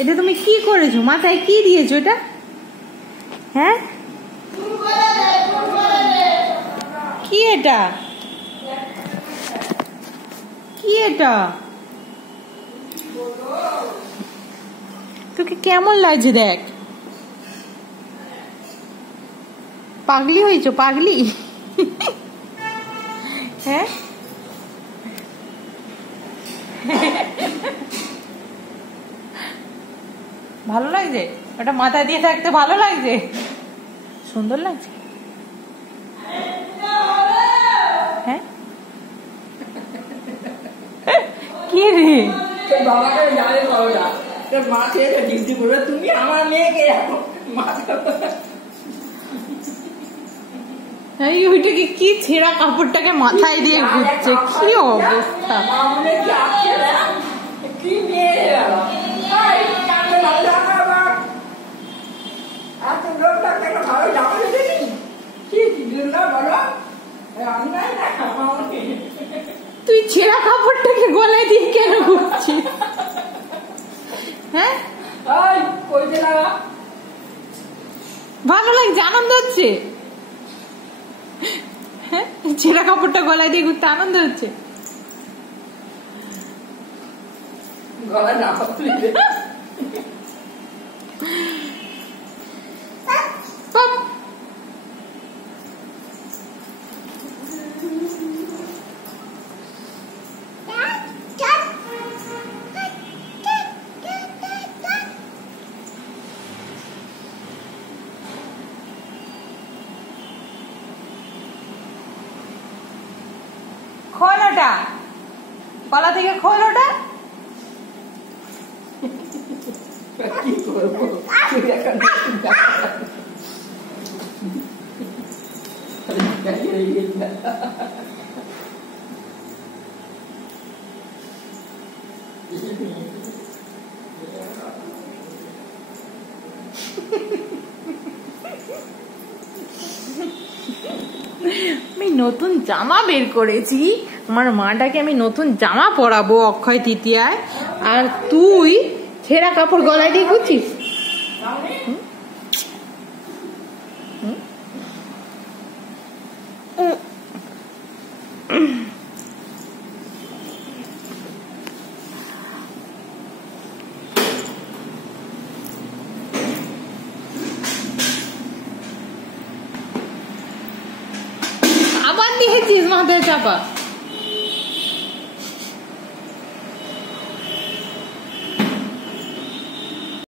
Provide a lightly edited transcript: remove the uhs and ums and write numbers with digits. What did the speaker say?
এটা তুমি কি করেছো? মাথায় কি দিয়েছো এটা? হ্যাঁ, কি এটা? কি এটা? তোকে কেমন লাগছে দেখ। পাগলি হয়েছো? পাগলি? হ্যাঁ, ভালো লাগছে? ওটা মাথায় দিয়ে থাকতে ভালো লাগছে? সুন্দর লাগছে? হ্যাঁ, কি রে? বাবাকে জানে বাবা, তোর মা খেয়ে ডিউটি করবে, তুমি আমার মেয়েকে ওইটাকে কি ছেঁড়া কাপড়টাকে মাথায় দিয়ে ঘুরছে, কি অবস্থা! কি মেয়ে ভালো জামা দেখি কি বলো। তুই ছেঁড়া কাপড়টাকে গলায় দিয়ে কেন ঘুরছিস? হ্যাঁ, ভালো লাগছে? আনন্দ হচ্ছে? হ্যাঁ, ছেঁড়া কাপড়টা গলায় দিয়ে ঘুরতে আনন্দ হচ্ছে? গলা না খোল ওটা, গলা থেকে খোল ওটা। কি করবো? আমি নতুন জামা বের করেছি, আমার মাটাকে আমি নতুন জামা পরাবো অক্ষয় তৃতীয়ায়, আর তুই ছেঁড়া কাপড় গলায় দিয়ে ঘুরছিস। আবার দিয়েছিস মাথায় চাপা।